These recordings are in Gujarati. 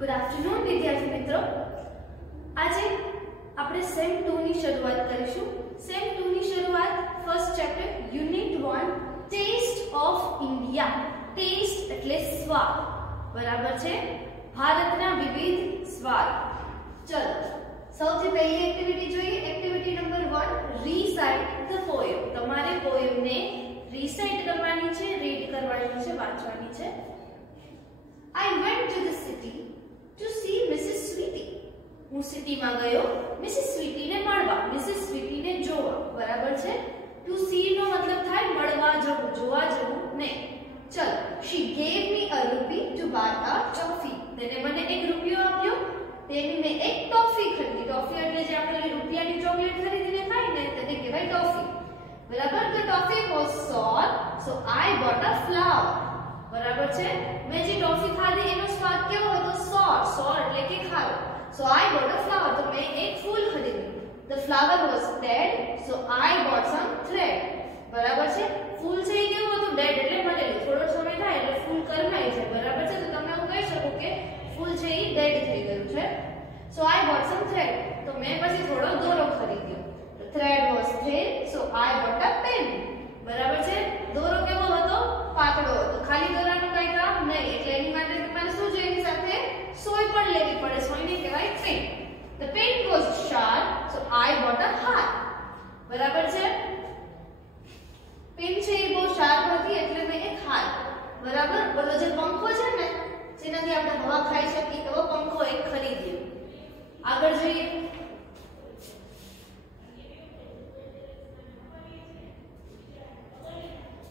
गुड आफ्टरनून विद्यार्थी मित्रों। आज આપણે સેમ 2 ની શરૂઆત કરીશું। સેમ 2 ની શરૂઆત first chapter unit 1 taste of India. Taste એટલે સ્વાદ, બરાબર છે? ભારતના વિવિધ સ્વાદ। ચલો સૌથી પહેલી એક્ટિવિટી જોઈએ। Activity number 1 recite the poem. તમારે પોએમ ને રીસાઇટ કરવાની છે, રીડ કરવાની છે, વાંચવાની છે। I went to the city to see Mrs. Sweetie। હું સિટી માં ગયો મિસિસ સ્વીટી ને મળવા, મિસિસ સ્વીટી ને જોવા, બરાબર છે? ટુ સી નો મતલબ થાય મળવા જવું, જોવા જવું નહીં। ચલ, she gave me a rupee to buy a toffee। તેને મને 1 રૂપિયો આપ્યો, તેની મેં એક ટોફી ખરીદી। ટોફી એટલે જે આપણે રૂપિયાની ચોકલેટ ખરીદીને ખાય ને તેને કહેવાય ટોફી, બરાબર? તો toffee was sour, so I bought a flower। બરાબર છે? મેં જે ટોફી ખાધી એનો સ્વાદ કેવો હતો? sour, sour એટલે કે ખારો। So I bought a flower, तो मैं एक फूल खरीदी। The flower was dead, so I bought some thread। बराबर છે? ફૂલ છે એ કેવું હતું? dead એટલે મરેલું। થોડો સમય થાય એટલે ફૂલ કરમાઈ જાય, બરાબર છે? તો તમે એવું કહી શકો કે ફૂલ છે એ dead થઈ ગયું છે। So I bought some thread, તો મેં પછી થોડો દોરો ખરીદ્યો। The thread was thin, so I bought a pen। બરાબર છે? દોરો કેવો હતો? પાતળો હતો। ખાલી દોરાનું કઈ કામ નહીં, એટલે એની માટે તમારે શું જોઈએ? એની સાથે સોય પણ લેવી પડે। સોયને કહેવાય pen. The pen was sharp, so I bought a hat। બરાબર છે? પેન છે એ બહુ શાર્પ હતી એટલે મેં એક હાથ, બરાબર? બોલો જે પંખો છે ને જેનાથી આપણે હવા ખાઈ શકીએ એવો પંખો એક ખરીદ્યો। આગળ જોઈએ।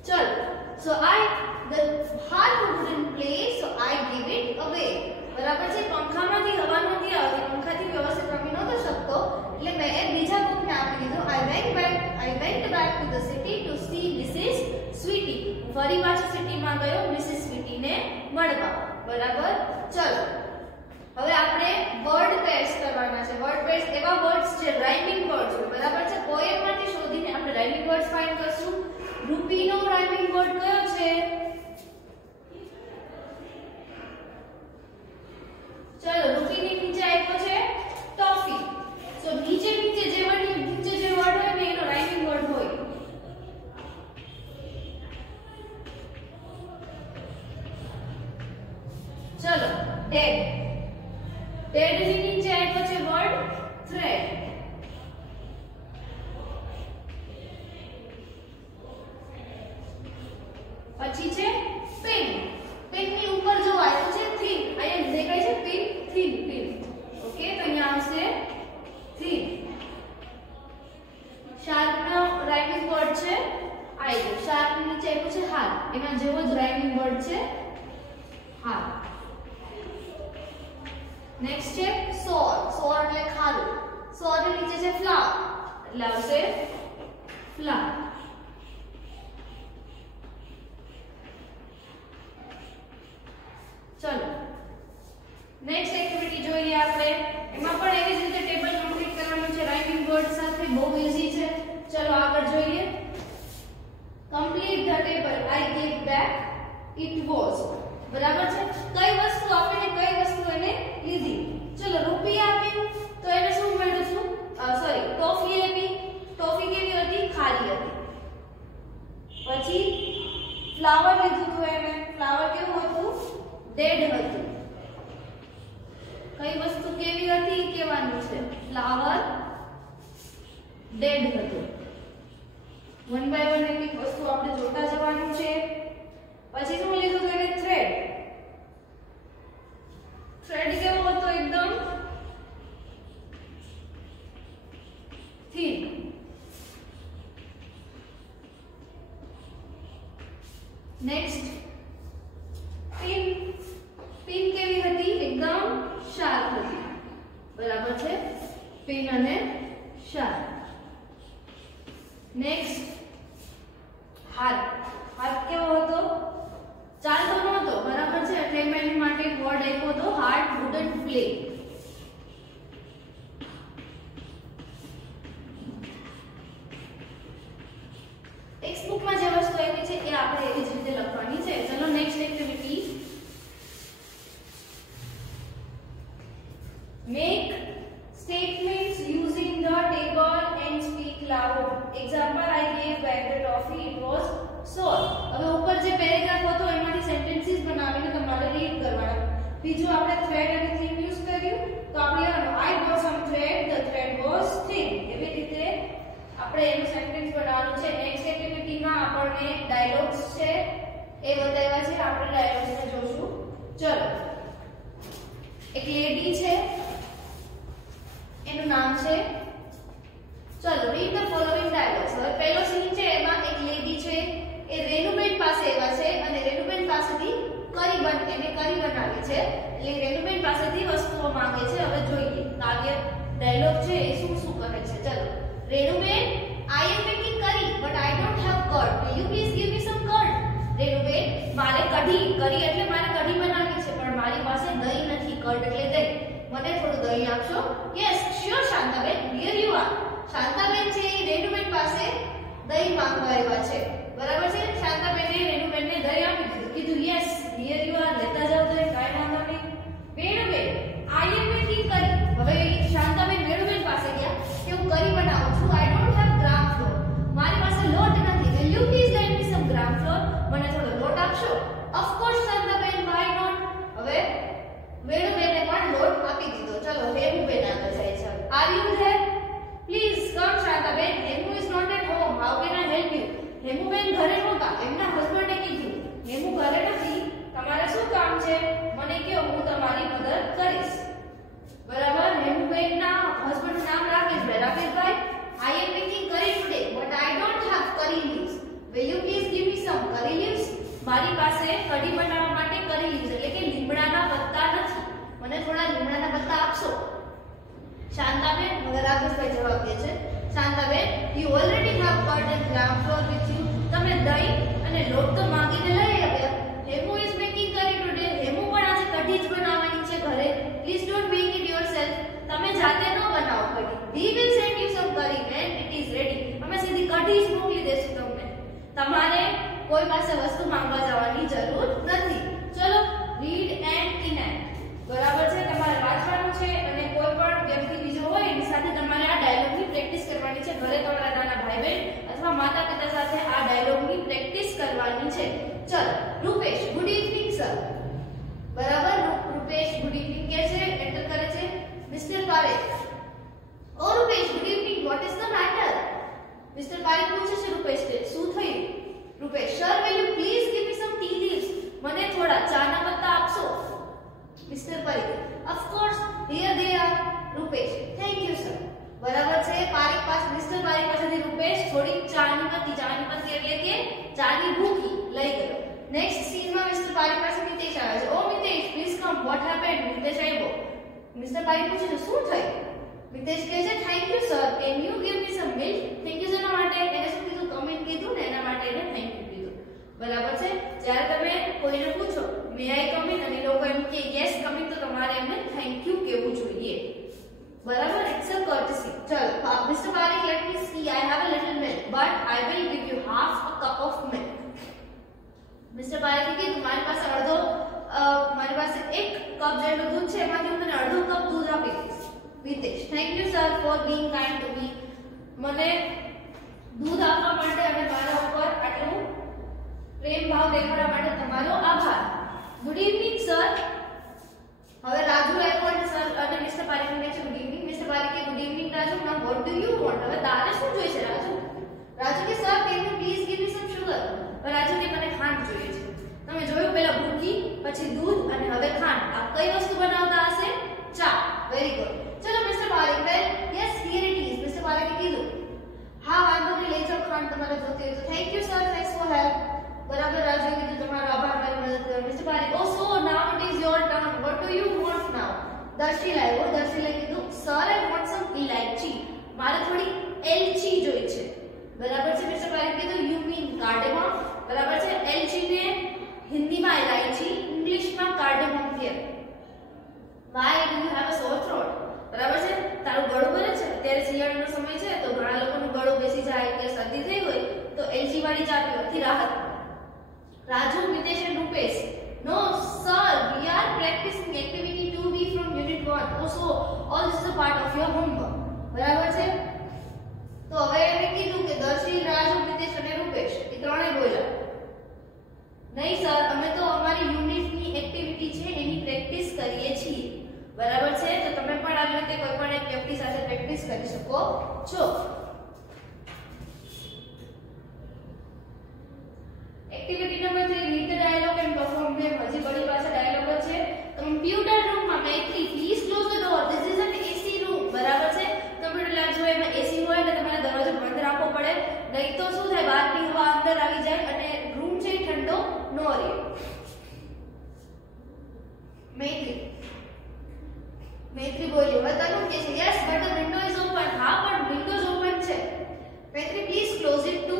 ચલ, so the heart wouldn't play, so I gave it away। બરાબર છે? પંખામાંથી હવા નથી આવતી, પંખાથી વ્યવસ્થિત રમી નહોતો શકતો એટલે મેં એ બીજા કોકને આપી દીધો। I went back to the city to see Mrs. Sweetie। ફરી પાછો સિટીમાં ગયો મિસિસ સ્વીટીને મળવા, બરાબર? ચલો હવે આપણે વર્ડ પેર્સ કરવાના છે। વર્ડ પેર્સ એવા વર્ડ્સ છે રાઇમિંગ વર્ડ્સ, બરાબર છે? પોએમમાંથી શોધીને આપણે રાઇમિંગ વર્ડ્સ ફાઇન્ડ કરશું। રૂપીનો રાઇમિંગ વર્ડ કયો છે? चलो रूपी ની નીચે આપ્યો છે ટોફી। સો નીચે જે વર્ડ હોય ને એનો રાઇમિંગ વર્ડ હોય। ચલો ડેડ ની નીચે આપ્યો છે વર્ડ થ્રેડ। પછી છે પેન। પેન ની ઉપર જો આપ્યો છે થિન, અહીંયા દેખાય છે પેન થિન, પેન। ઓકે, તો અહીંયા આવશે થિન। શાર્પ નો રાઇમિંગ વર્ડ છે આઈ। શાર્પ ની નીચે આપ્યો છે હાર, એના જેવો જ રાઇમિંગ વર્ડ છે હાર। નેક્સ્ટ છે સોર। સોર એટલે ખારું। સોર ની નીચે છે ફ્લાવર, એટલે આવશે ફ્લાવર। चलो नेक्स्ट एक्टिविटी જોઈએ આપણે। એમાં પણ એવી જ રીતે ટેબલ કમ્પ્લીટ કરવાનું છે રાઇમિંગ વર્ડ સાથે, બહુ ઈઝી છે। ચલો આગળ જોઈએ। Complete the table I gave back it was। બરાબર છે? કઈ વસ્તુ આપીને કઈ વસ્તુ એને લીધી। ચલો રૂપી આપી તો એને શું મેળવશું? સોરી, ટોફી આપી। ટોફી કેવી હતી? ખારી હતી। પછી ફ્લાવર લીધું તો એને ફ્લાવર કેવું હતું? डेड હતું। કઈ વસ્તુ કેવી હતી કહેવાનું છે? ફ્લાવર ડેડ હતું। વન બાય વન એક વસ્તુ આપણે જોતા જવાનું છે। પછી શું લીધું તો એને થ્રેડ। થ્રેડ કેવો હતો? એકદમ થિન। Next pin. પિન કેવી હતી? એકદમ શાર્પ હતી, બરાબર છે? પિન અને શાર્પ। નેક્સ્ટ હાથ। હાથ કેવો હતો? ચાલતો નહોતો, બરાબર છે? એટલે મેં એની માટે એક વર્ડ આપ્યો હતો હાર્ટ વુડન્ટ પ્લે। ટેક્સ્ટ બુકમાં જે વસ્તુ આપી છે એ આપણે એવી જ રીતે લખવાની છે। ચલો next activity coffee it was sour. હવે ઉપર જે પેરેગ્રાફ હતો એમાંથી સેન્ટેન્સીસ બનાવીને તમારે રીડ કરવાના. બીજું આપણે thread અને thin યુઝ કર્યું તો આપણે I bought some thread, the thread was thin. એવી રીતે આપણે એનું સેન્ટેન્સ બનાવવાનું છે. નેક્સ્ટ એક્ટિવિટીમાં આપણને ડાયલોગ્સ છે એ બતાવ્યા છે. આપણે ડાયલોગ્સને જોશું. ચલો, એક લેડી છે, એનું નામ છે, ચલો રીડ ધ ફોલોઇંગ ડાયલોગ્સ. હવે પહેલો સીન છે એમાં એક લેડી છે એ રેણુબેન પાસે આવ્યા છે અને રેણુબેન પાસેથી કરી બનાવી છે. એટલે રેણુબેન પાસેથી વસ્તુઓ માંગે છે. હવે જોઈએ કાવ્ય ડાયલોગ છે એ શું શું કહે છે. ચલો, રેણુબેન, I am making curry but I don't have curd. Will you please give me some curd? રેણુબેન, મારે કરી એટલે મારે કઢી બનાવવી છે પણ મારી પાસે દહીં નથી. કર્ડ એટલે દહીં. મને થોડું દહીં આપશો? Yes sure Shantaben, here you are. Shantaben છે એ રેણુબેન પાસે દહીં માંગવા આવ્યા છે. બરાબર છે. શાંતાબેને રેણુબેનને દહીં આપી દીધું. કીધું યસ હિયર યુ આર, લેતા જાવ દહીં, કાઈ વાંધો નહીં. રેણુબેન, I am making curry. હવે શાંતાબેન રેણુબેન પાસે ગયા કે હું કરી બનાવું છું. I don't have gram flour. મારી પાસે લોટ નથી. Will you please lend me some gram flour? મને થોડો લોટ આપશો? Of course Shantaben, why not? હવે રેણુબેને પણ લોટ આપી દીધો. ચલો હેમુબેન આગળ જાય છે. Are you there? Please come Shantaben. Hemu is not at home. How can I help you? હેમુબેન ઘરે નહોતા. એમના હસબન્ડે કીધું હેમુ ઘરે નથી, તમારે શું કામ છે મને કહો, હું તમારી મદદ કરીશ. બરાબર. હેમુબેનના હસબન્ડનું નામ રાકેશભાઈ. રાકેશભાઈ, I am making curry today but I don't have curry leaves. Will you please give me some curry leaves? મારી પાસે કઢી બનાવવા માટે curry leaves એટલે કે લીમડાના પત્તા નથી. મને થોડા લીમડાના પત્તા આપશો? શાંતાબેન, હવે રાકેશભાઈ જવાબ દે છે. Shantaben, you already have curd and gram flour with you. તમે દહીં અને લોટ તો માંગીને લઈ આવ્યા. Hemu is making curry today. Hemu પણ આજે કઢી જ બનાવવાની છે ઘરે. Please don't make it yourself. તમે જાતે ન બનાવો કઢી. We will send you some curry when it is ready. અમે સીધી કઢી જ મોકલી દેશું તમને. તમારે કોઈ પાસે વસ્તુ માંગવા જવાની જરૂર નથી. ચલો રીડ એન્ડ ઇનેક્ટ. બરાબર છે. તમારે વાંચવાનું છે અને કોઈ પણ વ્યક્તિ બીજો હોય એની સાથે તમારે આ ડાયલોગની પ્રેક્ટિસ કરવાની છે. ઘરે તમારા નાના ભાઈ બહેન અથવા માતા પિતા સાથે આ ડાયલોગની પ્રેક્ટિસ કરવાની છે. ચલો, રૂપેશ, ગુડ ઇવનિંગ સર. બરાબર. રૂપેશ ગુડ ઇવનિંગ કહે છે, એન્ટર કરે છે. Mister Parekh, oh Rupesh good evening, what is the matter? Mister Parekh પૂછે છે રૂપેશને શું થયું. Rupesh, sir will you please give me some tea leaves. મને થોડા ચાના પત્તા આપશો? Mister Parekh, of course here they are. Rupesh, thank you sir. બરાબર છે. પારેખ પાસે મિસ્ટર પારેખ પાસેથી રૂપેશ થોડી ચાની પત્તી એટલે કે ચાની ભૂકી લઈ ગયો. નેક્સ્ટ સીનમાં મિસ્ટર પારેખ પાસે મિતેશ આવે છે. Oh Mitesh, please come, what happened? Mitesh આવ્યો. મિસ્ટર પારેખ પૂછે છે શું થયું? મિતેશ કહે છે thank you sir, can you give me some milk? Thank you sir માટે એને શું કીધું? કમેન્ટ કીધું ને એના માટે એને થેન્ક યુ કીધું. બરાબર છે. જ્યારે તમે કોઈને પૂછો મે આઈ કમ ઇન અને લોકો એમ કે યસ કમ ઇન તો તમારે એમને થેન્ક યુ કહેવું જોઈએ. બરાબર. It's a courtesy. ચલો, mister Parekh, let me see, I have a little milk but I will give you half a cup of milk. Mister પારેખે કીધું મારી પાસે એક કપ જેટલું દૂધ છે એમાંથી હું તને અડધો કપ દૂધ આપી દઈશ. Mitesh, thank you sir for being kind to me. મને દૂધ આપવા માટે અને મારા ઉપર આટલું પ્રેમ ભાવ દેખાડવા માટે તમારો આભાર. Good evening sir. હવે રાજુ આવ્યો અને સર અને મિસ્ટર પારેખને કહે છે ગુડ ઇવનિંગ. મિસ્ટર પારેખે good evening Raju, now what do you want? હવે તારે શું જોઈએ છે રાજુ? રાજુ કે sir can you please give me some sugar? Raju કે મને ખાંડ જોઈએ છે. તમે જોયું પહેલા ભૂકી, પછી દૂધ અને હવે ખાંડ. આ કઈ વસ્તુ બનાવતા હશે? ચા. Very good. ચલો mister Parekh, well yes here it is. Mister પારેખે કીધું હા વાંધો નહીં, લઈ જાઓ ખાંડ તમારે જોતી હોય તો. Thank you sir, thanks for help. બરાબર. રાજુ કીધું તમારો આભાર મારી મદદ કરવા. Mister Parekh, oh so now it is your turn, what do you want now? Darshil આવ્યો. દર્શિલે કીધું સર આઈ વોન્ટ સમ ઇલાયચી. મારે થોડી એલચી જોઈએ છે. બરાબર છે. મિસ્ટર પારેખ કીધું યુ મીન કાર્ડેમમ. બરાબર છે. એલચી ને હિન્દીમાં ઇલાયચી, ઇંગ્લિશમાં કાર્ડેમમ કહે. Why do you have a sore throat? બરાબર છે. તારું ગળું બરે છે. અત્યારે શિયાળાનો સમય છે તો ઘણા લોકોનું ગળું બેસી જાય કે શરદી થઈ હોય તો એલચી વાળી ચા પીવાથી રાહત. Raju, Mitesh and Rupesh, no sir, we are practicing activity 2B from unit 1. Also all this is a part of your homework. બરાબર છે. તો હવે એને કીધું કે દર્શિલ, રાજુ, મિતેશ અને રૂપેશ પ્રેક્ટિસ કરી શકો છો. Activity number 3 read the dialogue and perform them. હજી બડી પાસે ડાયલોગ છે. કમ્પ્યુટર રૂમમાં Maitri please close the door. This is an AC room. બરાબર છે. કમ્પ્યુટર લેબ જો એમાં એસી હોય એટલે તમારે દરવાજો બંધ રાખવો પડે, નહીં તો શું થાય, બહારની હવા અંદર આવી જાય અને રૂમ છે ઠંડો ન રહે. મૈત્રી બોલી. હવે તનુ કહે છે yes but the window is open. હા પણ વિન્ડોઝ ઓપન છે. Maitri please close it too.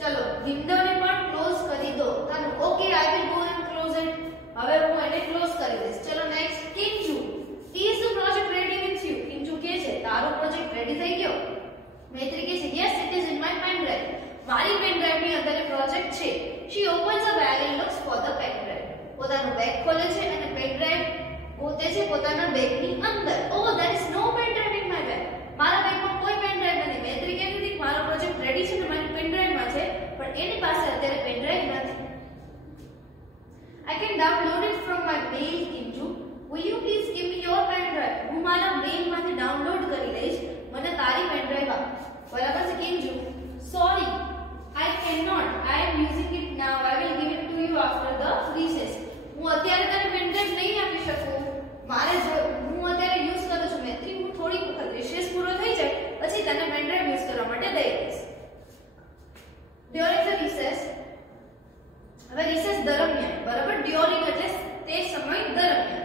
ચલો વિન્ડોને પણ ક્લોઝ કરી દો. Tanu okay I will go and close it. હવે હું એને ક્લોઝ કરી દઈશ. ચલો next Kinju. Is the project ready with you. Kinju કહે છે તારો પ્રોજેક્ટ રેડી થઈ ગયો. મૈત્રી કહે છે yes it is in my pen drive. મારી પેન ડ્રાઈવ ની અંદર પ્રોજેક્ટ છે. She opens a bag and looks for the pen drive. પોતાનું બેગ ખોલે છે અને પેન ડ્રાઈવ પોતે છે પોતાના બેગની અંદર. Oh there is no pen drive in my bag. મારા બેગમાં કોઈ પેન ડ્રાઈવ નથી. મૈત્રી કહેતી હતી મારો પ્રોજેક્ટ રેડી છે ને મારી પેન ડ્રાઈવમાં છે, પણ એની પાસે અત્યારે પેન ડ્રાઈવ નથી. I can download it from my mail, Kinju. Will you please give me your pen drive? હું મારા મેઇલમાંથી ડાઉનલોડ કરી લઈશ. મને તારી પેન ડ્રાઈવ આપ. બરાબર છે Kinju? Sorry, I cannot. I am using it now. I will give it to you after the recess. હું અત્યારે તને પેન ડ્રાઈવ નહીં આપી શકું. મારે હું અત્યારે યુઝ કરું છું મૈત્રી. હું થોડી વખત રિસેસ પૂરો થઈ જાય પછી તને પેન ડ્રાઈવ યુઝ કરવા માટે દઈ દઈશ. During the recess, હવે રિસેસ દરમિયાન, બરાબર, ડ્યુરિંગ એટલે તે સમય દરમિયાન.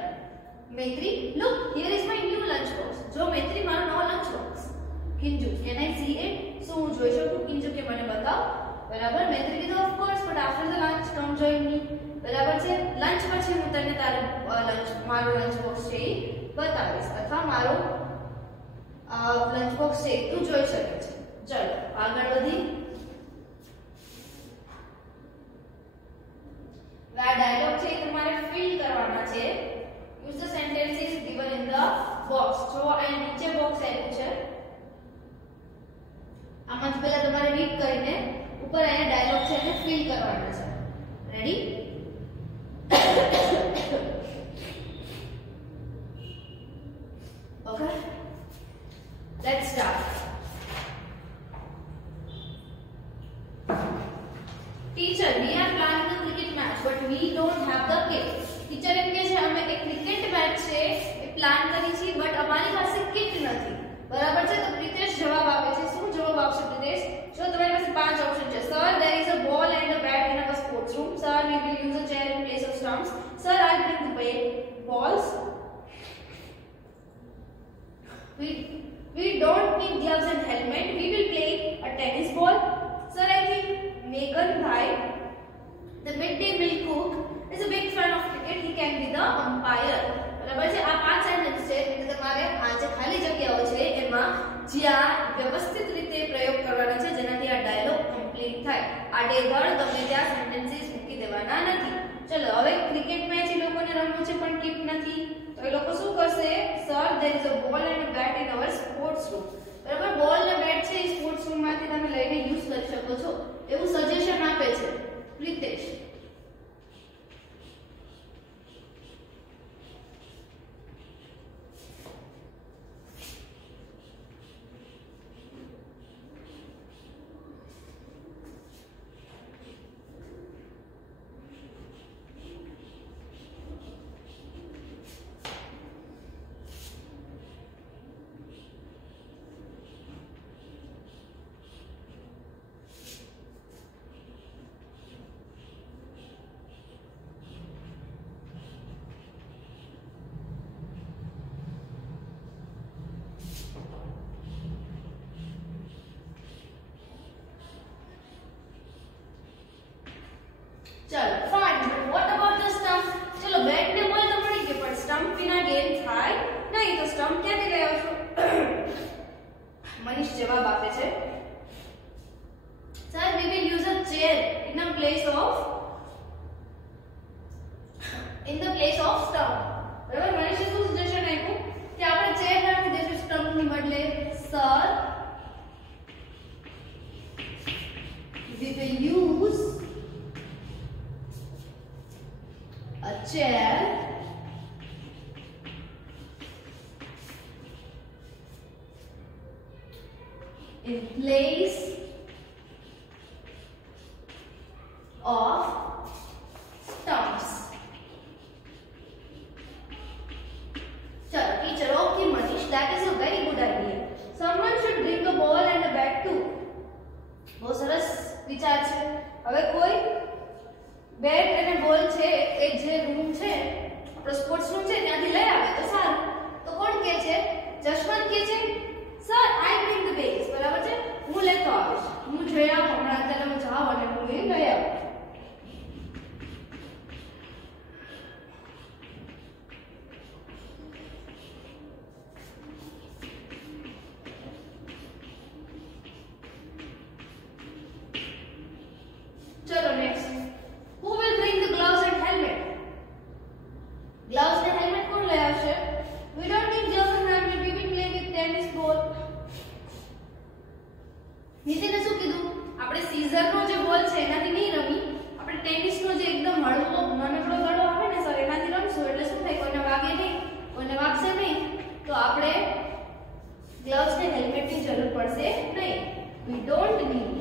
Maitri look here is my new lunch box. જો મૈત્રી મારો નવો lunch box. Kinju can I see it? શું હું જોઈ શકું? કિંજુ કે મને બતાવ. બરાબર. મૈત્રી કીધું of course but after the lunch come join me. બરાબર છે. લંચ પછી હું તને મારો લંચ બોક્સ છે એ બતાવીશ અથવા મારો લંચ બોક્સ છે તું જોઈ શકે છે. ચલો આગળ વધી. આ ડાયલોગ છે તમારે ફિલ કરવાના છે. Use the sentences given in the box. જો અહીં નીચે બોક્સ આપ્યું છે, આમાંથી પહેલા તમારે રીડ કરીને ઉપર અહીંયા ડાયલોગ છે એને ફિલ કરવાના છે. Ready? Okay, let's start. Teacher, we are planning a cricket match, but we don't have the kit. Teacher એમ કહે છે અમે એક ક્રિકેટ મેચ છે એ પ્લાન કરી છે બટ અમારી પાસે કિટ નથી. બરાબર છે. તો પ્રિતેશ જવાબ આપે છે. શું જવાબ આપશે પ્રિતેશ? જો તમારી પાસે 5 ઓપ્શન છે. Sir, there is a ball and a bat in our sports room. Sir, we will use a chair in place of stumps. Sir, I'll bring the balls. We don't need gloves and helmet. We will play a tennis ball. Sir, I think Megan Bhai, the midday meal cook, is a big fan of cricket. He can be the umpire. બરાબર છે. આ 5 સેન્ટેન્સ છે એટલે તમારે આ જે ખાલી જગ્યાઓ છે એમાં જ્યાં વ્યવસ્થિત રીતે પ્રયોગ કરવાના છે જેનાથી આ ડાયલોગ કમ્પ્લીટ થાય. આડેધડ તમે ત્યાં સેન્ટેન્સીસ મૂકી દેવાના નથી. ચલો હવે ક્રિકેટ મેચ એ લોકોને રમવું છે પણ કિટ નથી તો એ લોકો શું કરશે? Sir there is a ball and a bat in our sports room. બરાબર. બોલ અને બેટ છે એ સ્પોર્ટ્સ રૂમ માંથી તમે લઈને યુઝ કરી શકો છો એવું સજેશન આપે છે પ્રિતેશ. ચલો fine. What about the stump? ચલો બેટ ને બોલ તો મળી ગયો પણ સ્ટમ્પ વિના ગેમ થાય નહીં. તો સ્ટમ્પ ક્યાંથી લઈ આવશો? મનીષ જવાબ આપે છે sir we will use a chair in the place of stump. બરાબર. મનીષે શું સજેશન આપ્યું કે આપણે ચેર રાખી દઈશું સ્ટમ્પ ની બદલે. Sir we will use a chair in place of stumps. चलो teacher, okay Manish, that is a very good idea. Someone should bring a ball and a bat too. बहुत सरस विचार છે. હવે કોઈ બેટ અને બોલ છે એ જે રૂમ છે આપણો સ્પોર્ટ્સ રૂમ છે ત્યાંથી લઈ આવે તો સારું. તો કોણ કહે છે? જશવંત કહે છે sir I bring the bags. બરાબર છે, હું લેતો આવીશ. હું જઈ આવું હમણાં, અત્યારે હું જાઉં અને હું એ લઈ આવું. चलो next, who will bring the gloves and helmet? Gloves and helmet कौन ले आवशे? We don't need gloves and helmet, we will play with tennis ball. નીતિને શું કીધું? આપણે સીઝર નો જે બોલ છે એનાથી નહીં રમી, આપણે ટેનિસ નો જે એકદમ હળવો નાનકડો ગળો આવે ને સર એનાથી રમશું. એટલે શું થાય? કોઈને વાગે નહીં, કોઈને વાગશે નહીં. તો આપણે ગ્લવ્સ ને હેલ્મેટ ની જરૂર પડશે નહીં. We don't need.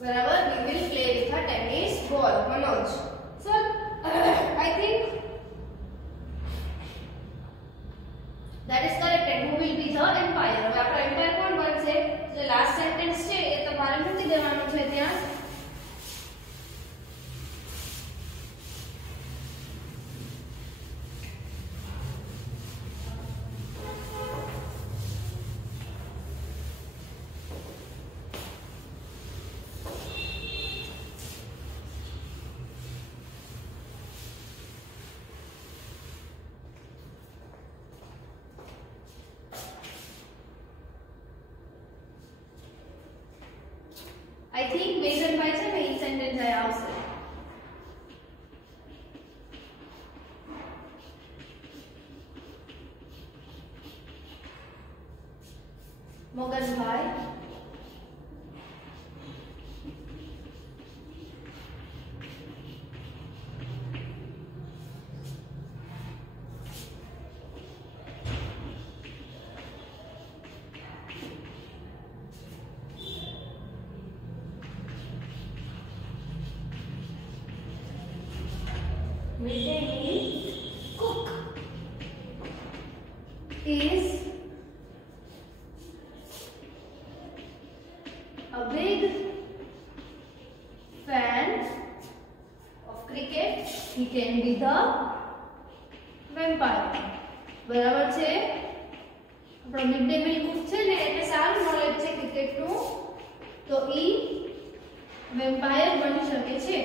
बराबर, we will play with a tennis ball. Manoj, sir, I think that is correct. And who will be the empire? હવે આપણો empire કોણ બનશે? જે લાસ્ટ સેન્ટેન્સ છે એ તમારે મૂકી દેવાનું છે ત્યાં. I think વેદનભાઈ છે ને ઈ સેન્ટેન્સ આ આવશે. મોગનભાઈ midday meal cook is a big fan of cricket. He can be the vampire. બરાબર છે. આપણો midday meal cook છે ને એટલે સારું નોલેજ છે ક્રિકેટ નું, તો ઈ વેમ્પાયર બની શકે છે.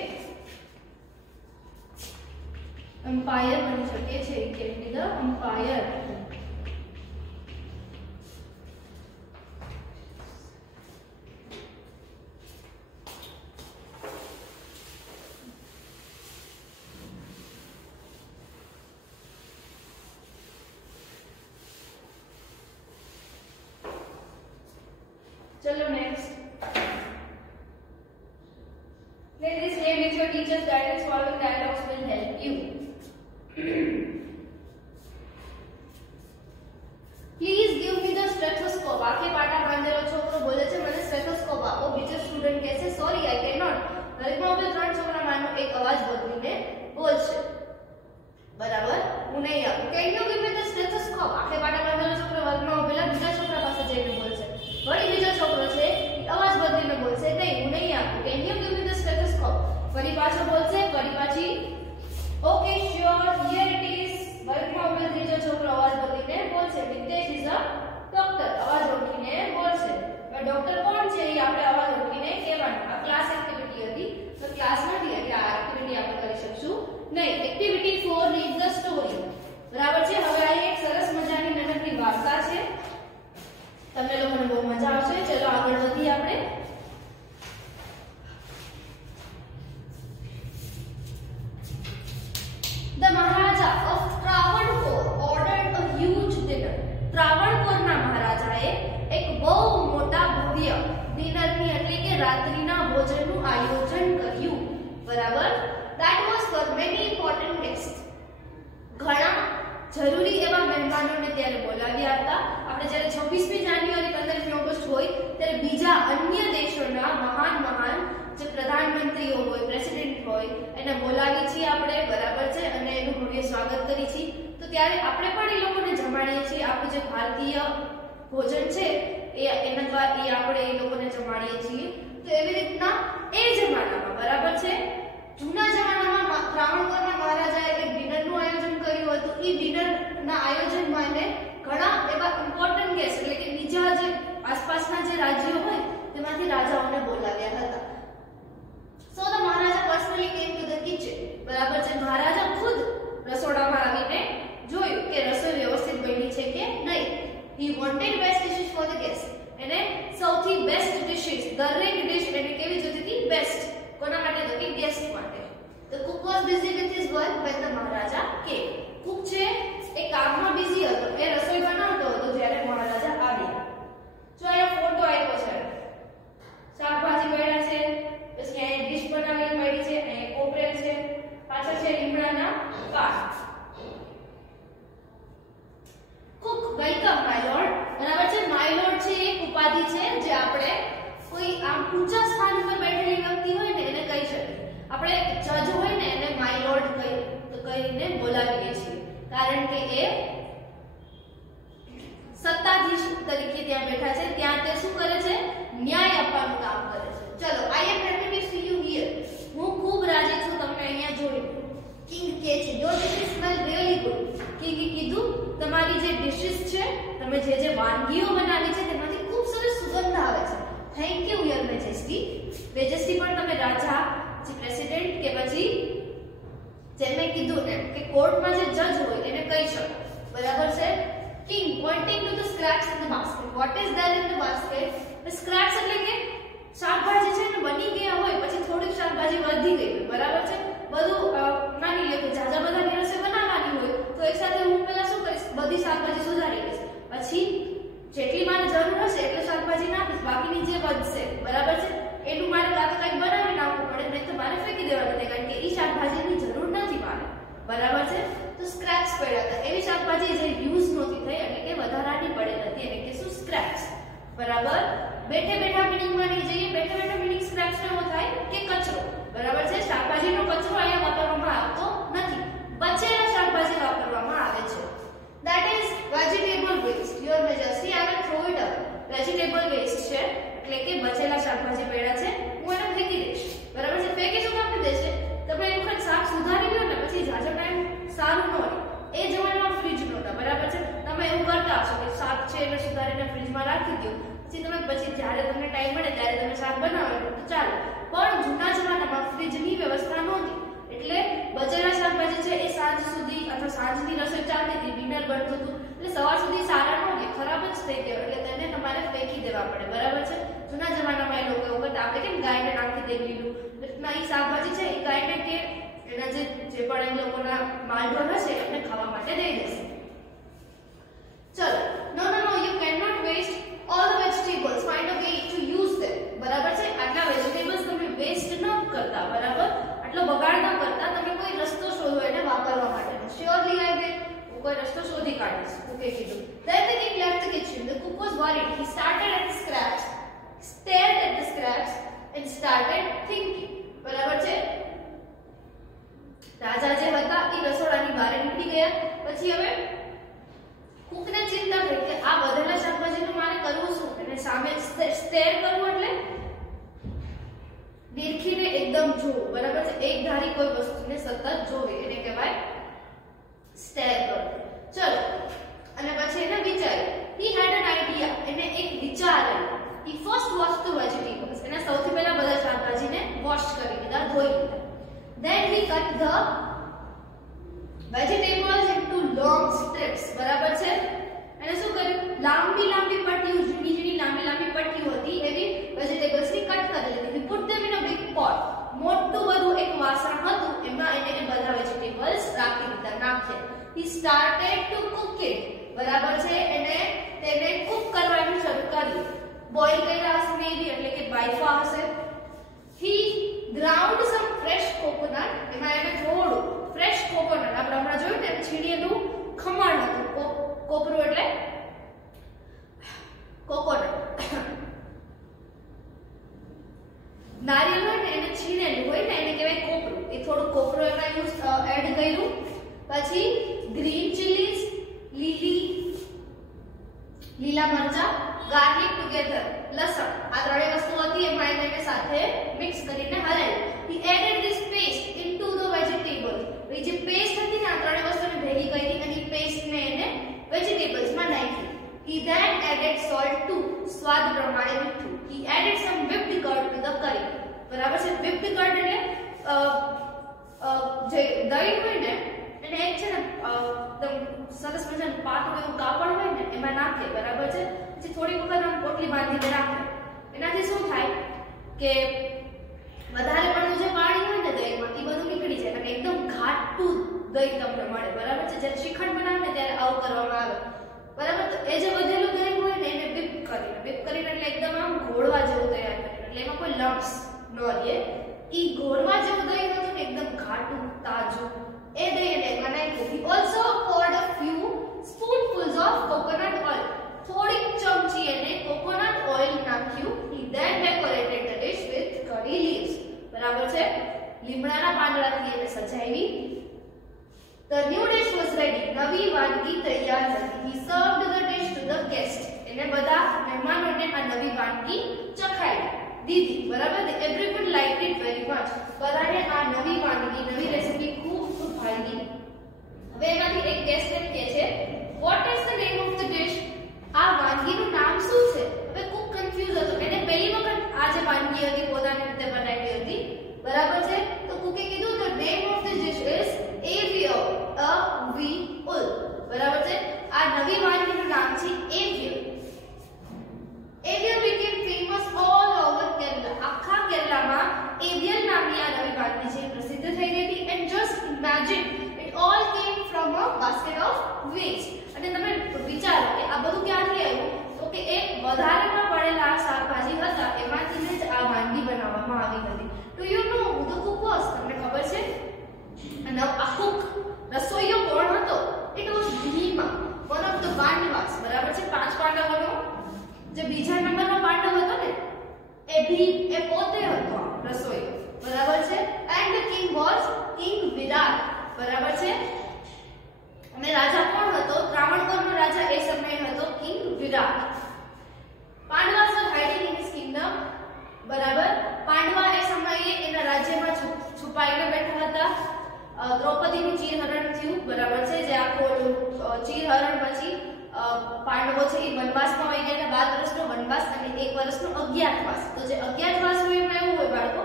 एम्पायर बनी શકે છે. it can be the empire. चलो next, play this game with your teachers. Guidance following dialogues will help you. Please give me the stethoscope. આખે પાટા બાંધેલો છોકરો બોલે છે મને સ્ટેથોસ્કોપ આપો. બીજો સ્ટુડન્ટ કહે છે સોરી આઈ કેન નોટ. વર્ગમાં ઉભેલ ત્રણ છોકરામાંનો એક અવાજ બદલીને બોલશે. બરાબર, હું નહીં આપું. Can you give me the stethoscope? આખે પાટા બાંધેલો છોકરો વર્ગમાં ઉભેલા બીજા છોકરા પાસે જઈને બોલશે. વળી બીજો છોકરો છે અવાજ બદલીને બોલશે નહીં, હું નહીં આપું. Can you give me the stethoscope? ફરી પાછો બોલશે, ફરી પાછી okay sure here it is. વર્ગમાં ઉભેલ ત્રીજો છોકરો અવાજ બદલીને બોલશે વિદ્યેશ ઇઝ અ ડોક્ટર. અવાજ ડોક્ટર કોણ છે એ આપણે અવાજ ઓળખીને કહેવાનું. આ ક્લાસ એક્ટિવિટી હતી તો ક્લાસ નથી એટલે આ એક્ટિવિટી આપણે કરી શકશું નહીં. Activity 4 read the story. બરાબર છે. હવે આ એક સરસ મજાની નાનકડી વાર્તા છે. તમને લોકોને બહુ મજા આવશે. ચલો આગળ વધીએ આપણે. The Maharaja of Travancore ordered a huge dinner. ત્રાવણકોરના મહારાજાએ એક બહુ મોટા ભવ્ય ડિનરની એટલે કે રાત્રિના ભોજનનું આયોજન કર્યું. બરાબર. That was for many important guests. ઘણા જરૂરી એવા મહેમાનોને ત્યારે બોલાવ્યા હતા. આપણે જ્યારે 26મી જાન્યુઆરી 15મી ઓગસ્ટ હોય ત્યારે બીજા અન્ય દેશોના મહાન જે પ્રધાનમંત્રીઓ હોય, પ્રેસિડેન્ટ હોય એને બોલાવીએ છીએ આપણે. બરાબર છે. અને એનું ભવ્ય સ્વાગત કરીએ છીએ. તો ત્યારે આપણે પણ એ લોકોને જમાડીએ છીએ. આપણું જે ભારતીય ભોજન છે એના દ્વારા આપણે એ લોકોને જમાડીએ છીએ. તો એવી રીતના એ જમાનામાં બરાબર છે જૂના જમાનામાં ત્રાવણકોરના મહારાજાએ એક ડિનરનું આયોજન કર્યું હતું. એ ડિનરના આયોજન માટે ઘણા એવા ઇમ્પોર્ટન્ટ ગેસ્ટ એટલે કે બીજા જે આસપાસના જે રાજ્યો હોય તેમાંથી રાજાઓને બોલાવ્યા હતા. So the Maharaja personally came to the kitchen. બરાબર છે. મહારાજા ખુદ રસોડામાં આવીને જોયું કે રસોઈ વ્યવસ્થિત બની છે કે નહીં. He wanted best dishes for the guests. એને સૌથી બેસ્ટ ડિશિસ દરેક ડિશ એને કેવી જોઈતી હતી? બેસ્ટ. કોના માટે? તો કે ગેસ્ટ માટે. The cook was busy with his work when the Maharaja came. Cook છે એ કામમાં બિઝી હતો. એ રસોઈ બનાવતો હતો જ્યારે મહારાજા આવ્યા. જો આ ફોટો આપ્યો છે. શાકભાજી પડ્યા છે. પછી આ ડિશ બનાવેલી પડી છે. અહીં કોપરેલ છે. પાછળ છે લીમડાના પાન. Cook welcome my lord. બરાબર છે. માય લોર્ડ છે એક ઉપાધિ છે જે આપણે કોઈ આમ ઊંચા સ્થાન ઉપર બેઠેલી વ્યક્તિ હોય ને એને કહી શકીએ. આપણે જજ હોય ને એને માય લોર્ડ કહીને બોલાવીએ છીએ કારણ કે એ સત્તાધીશ તરીકે ત્યાં બેઠા છે. ત્યાં તે શું કરે છે? ન્યાય આપવાનું કામ કરે છે. ચલો I am happy to see you here. હું ખૂબ રાજી છું તમને અહીંયા જોઈને. કિંગ કે છે your dishes smell really good. કિંગે કીધું તમારી જે ડિશિસ છે તમે જે વાનગીઓ બનાવી છે તેમાંથી ખૂબ સરસ સુગંધ આવે છે. Thank you your majesty. Majesty પણ તમે રાજા જે પ્રેસિડેન્ટ કે પછી જેમ મેં કીધું એમ કે કોર્ટમાં જે જજ હોય એને કહી શકો. બરાબર છે. King pointing to the scraps in the basket. What is there in the basket? Scraps એટલે કે શાકભાજી છે ને બની ગયા હોય પછી થોડીક શાકભાજી વધી ગઈ હોય. બરાબર છે. બધું માની લે કે જાજા બધાની રસોઈ બનાવવાની હોય તો એકસાથે હું પહેલા શું કરીશ? બધી શાકભાજી સુધારી લઈશ. પછી જેટલી મારે જરૂર હશે એટલી શાકભાજી નાખીશ. બાકીની જે વધશે બરાબર છે એનું મારે કાં તો કંઈક બનાવી નાખવું પડે નહીં તો મારે ફેંકી દેવા પડે કારણ કે એ શાકભાજીની જરૂર નથી મારે. બરાબર છે. તો સ્ક્રેપ્સ પડ્યા હતા. એવી શાકભાજી જે યુઝ નહોતી થઈ એટલે કે વધારાની પડેલ હતી એને કહેશું સ્ક્રેપ્સ. બરાબર. બેઠે બેઠા મીનિંગમાં નહીં જઈએ. બેઠે બેઠા મીનિંગ સ્ક્રેપ્સ નો થાય કે કચરો. બરાબર છે. શાકભાજીનો કચરો અહીંયા વાપરવામાં આવતો નથી. બચેલા શાકભાજી વાપરવામાં આવે છે. That is vegetable waste. Your majesty, I will throw it away. Vegetable waste છે એટલે કે બચેલા શાકભાજી પડ્યા છે હું એને ફેંકી દઈશ. બરાબર છે. ફેંકી શું કામ દેશે? તમે એક વખત શાક સુધારી લો ને પછી જાજો ટાઈમ સારું ન રહે. એ જમાનામાં ફ્રીજ નહોતા. બરાબર છે. તમે એવું કરતા હશો કે શાક છે એને સુધારીને ફ્રીજમાં રાખી દો પછી જ્યારે તમને ટાઈમ મળે ત્યારે તમે શાક બનાવો તો ચાલે. પણ જૂના જમાનામાં ફ્રીજની વ્યવસ્થા નહોતી એટલે બચેલા શાકભાજી છે એ સાંજ સુધી અથવા સાંજની રસોઈ ચાલતી હતી. ડિનર બનતું હતું એટલે સવાર સુધી સારા ન હોય ખરાબ જ થઈ ગયા એટલે તેને તમારે ફેંકી દેવા પડે. બરાબર છે. જૂના જમાનામાં એ લોકો એવું કરતા. આપણે કેમ ગાયને નાખી દે લીલું એટલે એ શાકભાજી છે એ ગાયને કે એના જે પણ એ લોકોના માલઢોર હશે એમને ખાવા માટે દઈ દેશે. ચલો no you can not waste all the vegetables. Find a way to use them. બરાબર છે. આટલા વેજીટેબલ્સ તમે વેસ્ટ ન કરતા. બરાબર. આટલો બગાડ ન કરતા. તમે કોઈ રસ્તો શોધો એને વાપરવા માટેનો. Surely I will. કોઈ રસ્તો શોધી કાઢીશ. ઓકે કીધું. Then the king left the kitchen. The cook was worried. He started at the scraps, stared at the scraps and started thinking. બરાબર છે. રાજા જે હતા એ રસોડાની બહાર નીકળી ગયા. પછી હવે કુકને ચિંતા થઈ કે આ વધેલા શાકભાજીનું મારે કરવું શું? અને સામે સ્ટેર કરવું એટલે દેખીને એકદમ જોવું. બરાબર છે. એક ધારી કોઈ વસ્તુને સતત જોવી એને કહેવાય સ્ટેર કરવું. ચલો અને પછી એને વિચાર્યું. He had an idea. એને એક વિચાર આવ્યો. he first washed the vegetables. એને સૌથી પહેલા બધા શાકભાજીને વોશ કરી લીધા, ધોઈ લીધા. Then he cut the vegetables into long strips. બરાબર છે? એને શું કર્યું? લાંબી લાંબી પટ્ટીઓ, ઝીણી ઝીણી લાંબી લાંબી પટ્ટીઓ હતી એવી વેજીટેબલ્સ ની કટ કરી લીધી. He put them in a big pot. મોટું બધું એક વાસણ હતું, એમાં એને બધા વેજીટેબલ્સ રાખી દીધા, નાખ્યા. He started to cook it. બરાબર છે? એને તેને કુક કરવાનું શરૂ કર્યું. બોઇલ કર્યા હશે મેબી, એટલે કે બાફવા હશે. He ground some fresh coconut. એમાં એને થોડું ફ્રેશ કોકોનટ, આપણે હમણાં જોયું ને છીણેલું ખમણ હતું. કોપરું એટલે કોકોનટ. નારિયેળ હોય ને એને છીણેલું હોય ને એને કહેવાય કોપરું. એ થોડું કોપરું એમાં એડ કર્યું. પછી ગ્રીન ચીલીઝ, લીલા મરચા, ગાર્લિક ટુગેધર, લસણ, આ ત્રણેય વસ્તુ હતી એમાં એને સાથે મિક્સ કરીને હલાવી. He added this paste into the vegetables. એ જે પેસ્ટ હતી ને આ ત્રણેય વસ્તુને ભેગી કરી અને પેસ્ટને એને વેજીટેબલ્સ માં નાખી. He then added salt too, સ્વાદ પ્રમાણે મીઠું. He added some whipped curd to the curry. બરાબર છે? whipped curd એટલે જે દહીં હોય ને એને એક છે ને એકદમ સરસ મજાનું પાતળું એવું કાપડ હોય ને એમાં નાખે. બરાબર છે? પછી થોડી વખત આમ પોટલી બાંધીને રાખે. એનાથી શું થાય કે વધારે પડતું જે પાણી હોય ને દહીંમાં એ બધું નીકળી જાય અને એકદમ ઘાટું દહીં તમને મળે. બરાબર છે? જ્યારે શ્રીખંડ બનાવે ને ત્યારે આવું કરવામાં આવે. બરાબર? તો એ જે વધેલું દહીં હોય ને એને whip કરીને એટલે એકદમ આમ ઘોળવા જેવું તૈયાર કરીને, એટલે એમાં કોઈ લમ્પ્સ ન રહે. ઈ ઘોળવા જેવું દહીં હતું ને એકદમ ઘાટું તાજું, એ દહીં એને એમાં નાખ્યું. He also poured a few spoonfuls of coconut oil. થોડીક ચમચી એને કોકોનટ ઓઇલ નાખ્યું. He then decorated the dish with curry leaves. બરાબર છે? લીમડાના પાંદડાથી એને સજાવી. The new dish was ready. નવી વાનગી તૈયાર હતી. He served the dish to the guest. એને બધા મહેમાનોને આ નવી વાનગી ચખાડી દીધી. બરાબર? Everyone liked it very much. બધાને આ નવી વાનગી, નવી રેસીપી ખૂબ ભાવી. હવે એમાંથી એક ગેસ્ટ એમ કહે છે, what is the name of the dish? આ વાનગીનું નામ શું છે? હવે કુક કન્ફ્યુઝ હતો. એને પહેલી વખત આ જે વાનગી હતી પોતાની રીતે બનાવી હતી. બરાબર છે? તો કુકે કીધું the name of the dish is aviol. બરાબર છે? આ નવી વાનગીનું નામ છે aviol. Aviol became famous all over Kerala. આખા કેરલામાં aviol નામની આ નવી વાનગી છે પ્રસિદ્ધ થઈ ગઈ હતી. And just imagine, it all came from a basket of waste. અને તમે વિચારો કે આ બધું ક્યાંથી આવ્યું? તો કે એક વધારેમાં પડેલા શાકભાજી હતા એમાંથી જ આ વાનગી બનાવવામાં આવી હતી. Do you know who the cook was? તમને ખબર છે? અને આ cook રસોઈયો કોણ હતો? It was Bhima, one of the Pandavas. બરાબર છે? 5 પાંડવોનો જે બીજા નંબરનો પાંડવ હતો ને એ ભીમ, એ પોતે હતો રસોઈયો. બરાબર છે? And the king was King Virat. બરાબર છે? અને રાજા કોણ હતો? ત્રાવણકોરનો રાજા એ સમયે હતો king Virat. Pandavas were hiding in his kingdom. બરાબર? પાંડવા એ સમયે એના રાજ્યમાં છુપાઈને બેઠા હતા. દ્રૌપદીનું ચીરહરણ થયું. બરાબર છે? જે આખું ચીરહરણ પછી પાંડવો છે એ વનવાસમાં વહી ગયા. 12 વર્ષનો વનવાસ અને 1 વર્ષનો અજ્ઞાતવાસ. તો જે અજ્ઞાતવાસ હોય એમાં એવું હોય બાળકો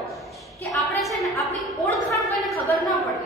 કે આપણે છે ને આપણી ઓળખાણ કોઈને ખબર ન પડે.